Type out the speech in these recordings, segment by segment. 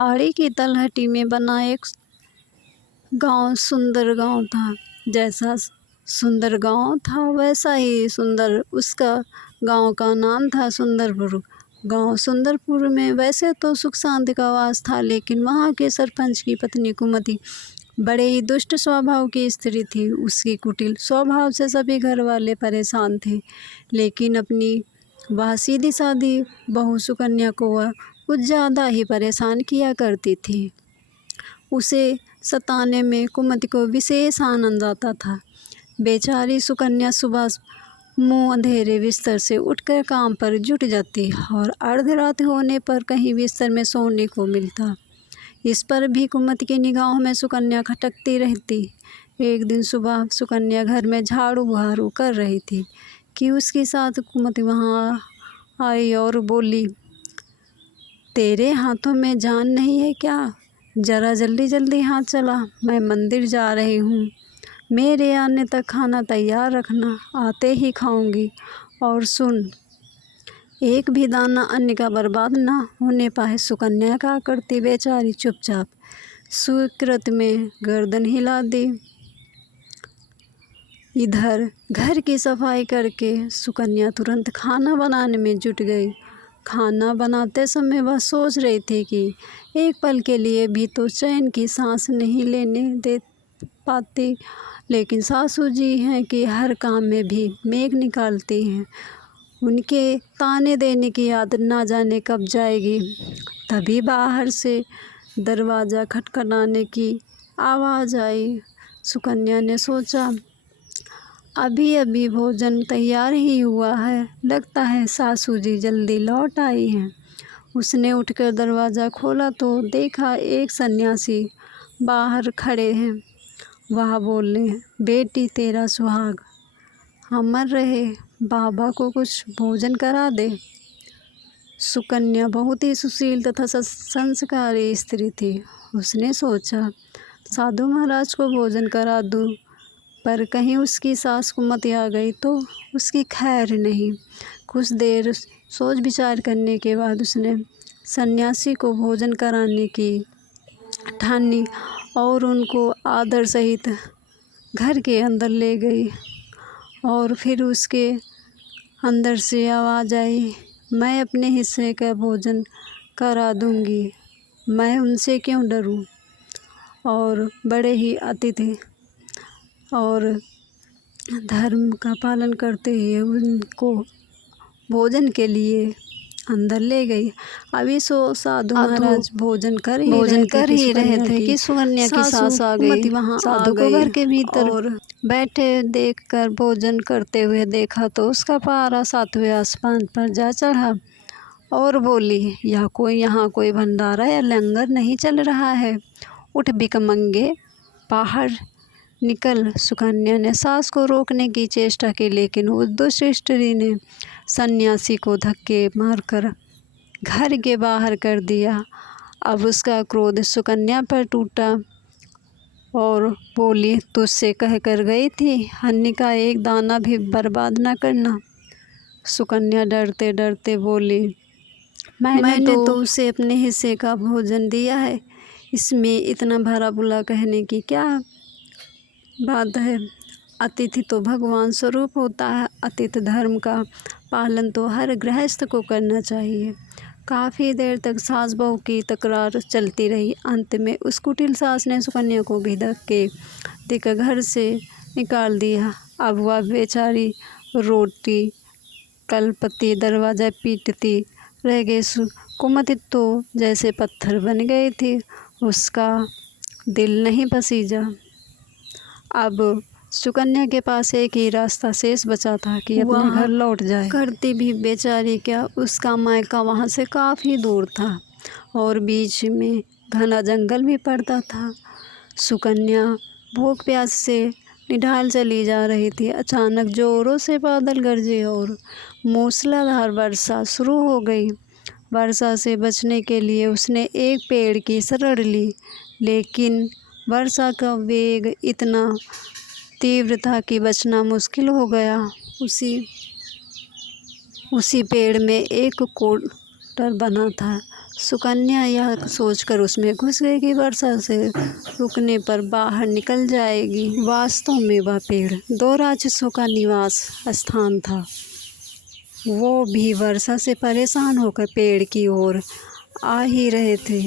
पहाड़ी की तलहटी में बना एक गांव सुंदर गांव था। जैसा सुंदर गांव था वैसा ही सुंदर उसका गांव का नाम था सुंदरपुर। गांव सुंदरपुर में वैसे तो सुख शांति का वास था, लेकिन वहां के सरपंच की पत्नी कुमति बड़े ही दुष्ट स्वभाव की स्त्री थी। उसकी कुटिल स्वभाव से सभी घर वाले परेशान थे, लेकिन अपनी वह सीधी सादी बहू सुकन्या को वह कुछ ज़्यादा ही परेशान किया करती थी। उसे सताने में कुमति को विशेष आनंद आता था। बेचारी सुकन्या सुबह मुँह अंधेरे बिस्तर से उठकर काम पर जुट जाती और अर्धरात होने पर कहीं बिस्तर में सोने को मिलता। इस पर भी कुमति की निगाहों में सुकन्या खटकती रहती। एक दिन सुबह सुकन्या घर में झाड़ू बहारू कर रही थी कि उसके साथ कुमति वहाँ आई और बोली, तेरे हाथों में जान नहीं है क्या? ज़रा जल्दी जल्दी हाथ चला, मैं मंदिर जा रही हूँ। मेरे आने तक खाना तैयार रखना, आते ही खाऊंगी। और सुन, एक भी दाना अन्न का बर्बाद ना होने पाए। सुकन्या का करती बेचारी चुपचाप स्वीकृत में गर्दन हिला दी। इधर घर की सफाई करके सुकन्या तुरंत खाना बनाने में जुट गई। खाना बनाते समय वह सोच रही थी कि एक पल के लिए भी तो चैन की सांस नहीं लेने दे पाती, लेकिन सासू जी हैं कि हर काम में भी मेघ निकालती हैं। उनके ताने देने की आदत ना जाने कब जाएगी। तभी बाहर से दरवाज़ा खटखटाने की आवाज़ आई। सुकन्या ने सोचा, अभी अभी भोजन तैयार ही हुआ है, लगता है सासू जी जल्दी लौट आई हैं। उसने उठकर दरवाज़ा खोला तो देखा एक सन्यासी बाहर खड़े हैं। वह बोले, बेटी तेरा सुहाग अमर रहे, बाबा को कुछ भोजन करा दे। सुकन्या बहुत ही सुशील तथा संस्कारी स्त्री थी। उसने सोचा, साधु महाराज को भोजन करा दूं, पर कहीं उसकी सास कुमति आ गई तो उसकी खैर नहीं। कुछ देर सोच विचार करने के बाद उसने सन्यासी को भोजन कराने की ठानी और उनको आदर सहित घर के अंदर ले गई। और फिर उसके अंदर से आवाज़ आई, मैं अपने हिस्से का भोजन करा दूंगी, मैं उनसे क्यों डरूं। और बड़े ही अतिथि और धर्म का पालन करते हुए उनको भोजन के लिए अंदर ले गई। अभी साधु महाराज भोजन कर ही रहे थे कि सुकन्या की सास आ गई। वहाँ साधु को घर के भीतर और बैठे देखकर भोजन करते हुए देखा तो उसका पारा 7वें आसमान पर जा चढ़ा और बोली, यहाँ कोई भंडारा या लंगर नहीं चल रहा है, उठ भिखमंगे बाहर निकल। सुकन्या ने सास को रोकने की चेष्टा की, लेकिन उस दुष्ट स्त्री ने सन्यासी को धक्के मारकर घर के बाहर कर दिया। अब उसका क्रोध सुकन्या पर टूटा और बोली, तुझसे कह कर गई थी अन्न का एक दाना भी बर्बाद ना करना। सुकन्या डरते डरते बोली, मैंने तो उसे अपने हिस्से का भोजन दिया है, इसमें इतना भला बुरा कहने की क्या बात है। अतिथि तो भगवान स्वरूप होता है, अतिथि धर्म का पालन तो हर गृहस्थ को करना चाहिए। काफ़ी देर तक सास बहू की तकरार चलती रही। अंत में उस कुटिल सास ने सुकन्या को भी धक्के देकर घर से निकाल दिया। अब वह बेचारी रोटी कलपति दरवाज़ा पीटती रह गई। कुमति तो जैसे पत्थर बन गई थी, उसका दिल नहीं पसीजा। अब सुकन्या के पास एक ही रास्ता शेष बचा था कि अपने घर लौट जाए। करती भी बेचारी क्या, उसका मायका वहाँ से काफ़ी दूर था और बीच में घना जंगल भी पड़ता था। सुकन्या भूख प्यास से निढाल चली जा रही थी। अचानक जोरों से बादल गरजे और मूसलाधार वर्षा शुरू हो गई। वर्षा से बचने के लिए उसने एक पेड़ की शरण ली, लेकिन वर्षा का वेग इतना तीव्र था कि बचना मुश्किल हो गया। उसी पेड़ में एक कोटर बना था। सुकन्या यह सोचकर उसमें घुस गई कि वर्षा से रुकने पर बाहर निकल जाएगी। वास्तव में वह पेड़ 2 राक्षसों का निवास स्थान था। वो भी वर्षा से परेशान होकर पेड़ की ओर आ ही रहे थे।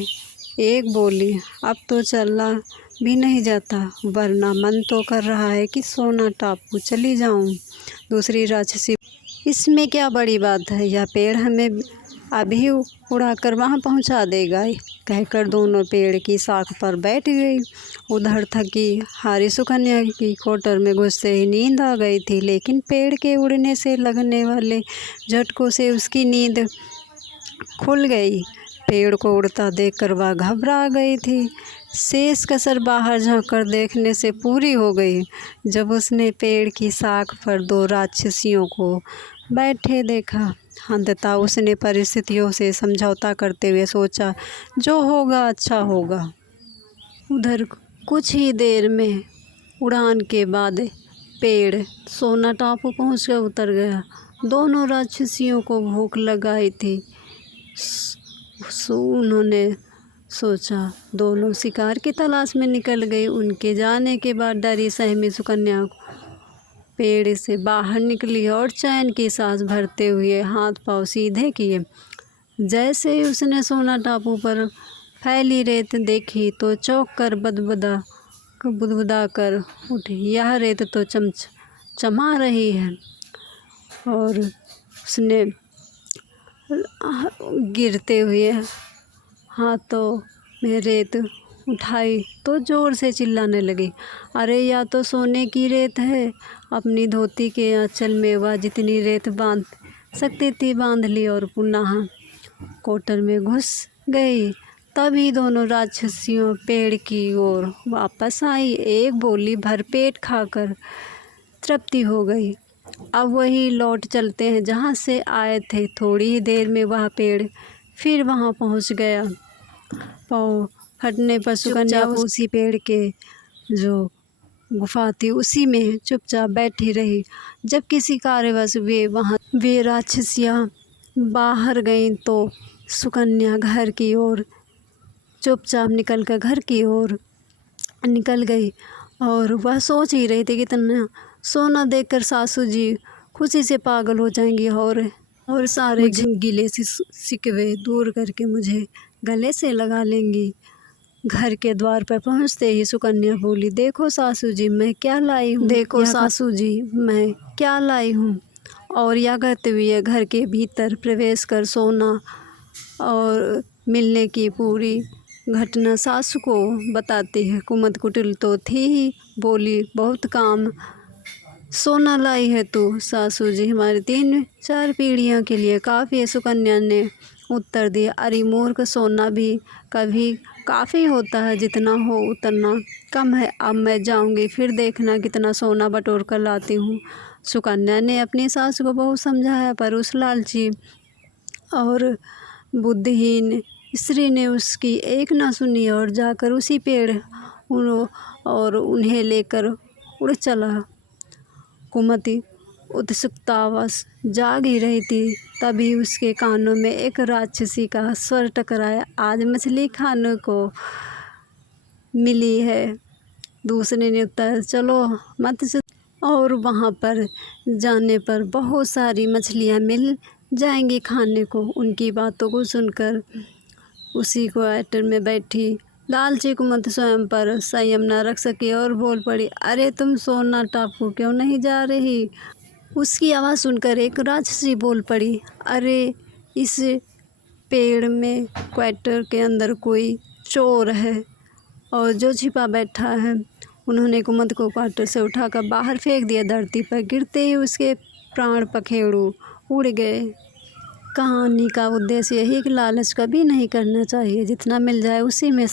एक बोली, अब तो चला भी नहीं जाता, वरना मन तो कर रहा है कि सोना टापू चली जाऊं। दूसरी राक्षसी, इसमें क्या बड़ी बात है, यह पेड़ हमें अभी उड़ाकर वहां पहुंचा देगा, कहकर दोनों पेड़ की शाख पर बैठ गई। उधर थकी हारी सुकन्या की क्वार्टर में घुसते ही नींद आ गई थी, लेकिन पेड़ के उड़ने से लगने वाले झटकों से उसकी नींद खुल गई। पेड़ को उड़ता देखकर वह घबरा गई थी। शेष कसर बाहर झांककर देखने से पूरी हो गई, जब उसने पेड़ की शाख पर 2 राक्षसियों को बैठे देखा। अंततः उसने परिस्थितियों से समझौता करते हुए सोचा, जो होगा अच्छा होगा। उधर कुछ ही देर में उड़ान के बाद पेड़ सोना टापू पहुंचकर उतर गया। दोनों राक्षसियों को भूख लगाई थी। उन्होंने सोचा, दोनों शिकार की तलाश में निकल गई। उनके जाने के बाद डरी सहमी सुकन्या पेड़ से बाहर निकली और चैन की सांस भरते हुए हाथ पांव सीधे किए। जैसे ही उसने सोना टापू पर फैली रेत देखी तो चौंक कर बुदबुदा कर उठी। यह रेत तो चमचमा रही है। और उसने गिरते हुए हाथों में रेत उठाई तो ज़ोर से चिल्लाने लगी, अरे यह तो सोने की रेत है। अपनी धोती के आंचल में वह जितनी रेत बांध सकती थी बांध ली और पुनः क्वार्टर में घुस गई। तभी दोनों राक्षसियों पेड़ की ओर वापस आई। एक बोली, भरपेट खाकर तृप्ति हो गई, अब वही लौट चलते हैं जहाँ से आए थे। थोड़ी ही देर में वह पेड़ फिर वहाँ पहुँच गया। पाँव फटने पर सुकन्या उसी पेड़ के जो गुफा थी उसी में चुपचाप बैठी रही। जब किसी कार्यवश वे राक्षसियाँ बाहर गईं तो सुकन्या घर की ओर चुपचाप निकलकर घर की ओर निकल गई। और वह सोच ही रही थी कि कितना सोना देखकर सासू जी खुशी से पागल हो जाएंगी और सारे गिले से शिकवे दूर करके मुझे गले से लगा लेंगी। घर के द्वार पर पहुंचते ही सुकन्या बोली, देखो सासू जी मैं क्या लाई हूँ, देखो सासू जी मैं क्या लाई हूँ। और यह कहते हुए घर के भीतर प्रवेश कर सोना और मिलने की पूरी घटना सासू को बताती है। कुमद कुटिल तो थी ही, बोली, बहुत काम सोना लाई है तू सासू जी, हमारी 3-4 पीढ़ियों के लिए काफ़ी है। सुकन्या ने उत्तर दिया, अरे मूर्ख, सोना भी कभी काफ़ी होता है, जितना हो उतना कम है। अब मैं जाऊंगी, फिर देखना कितना सोना बटोर कर लाती हूँ। सुकन्या ने अपनी सास को बहुत समझाया, पर उस लालची और बुद्धिहीन स्त्री ने उसकी एक ना सुनी और जाकर उसी पेड़ और उन्हें लेकर उड़ चला। कुमति उत्सुकतावश जाग ही रही थी, तभी उसके कानों में एक राक्षसी का स्वर टकराया, आज मछली खाने को मिली है। दूसरे ने उत्तर, चलो मत्स्य, और वहाँ पर जाने पर बहुत सारी मछलियाँ मिल जाएंगी खाने को। उनकी बातों को सुनकर उसी क्वार्टर में बैठी लालची कुमति स्वयं पर संयम न रख सकी और बोल पड़ी, अरे तुम सोना टापू क्यों नहीं जा रही। उसकी आवाज़ सुनकर एक राक्षसी बोल पड़ी, अरे इस पेड़ में क्वार्टर के अंदर कोई चोर है और जो छिपा बैठा है। उन्होंने कुमद को क्वार्टर से उठाकर बाहर फेंक दिया। धरती पर गिरते ही उसके प्राण पखेरु उड़ गए। कहानी का उद्देश्य यही कि लालच कभी नहीं करना चाहिए, जितना मिल जाए उसी में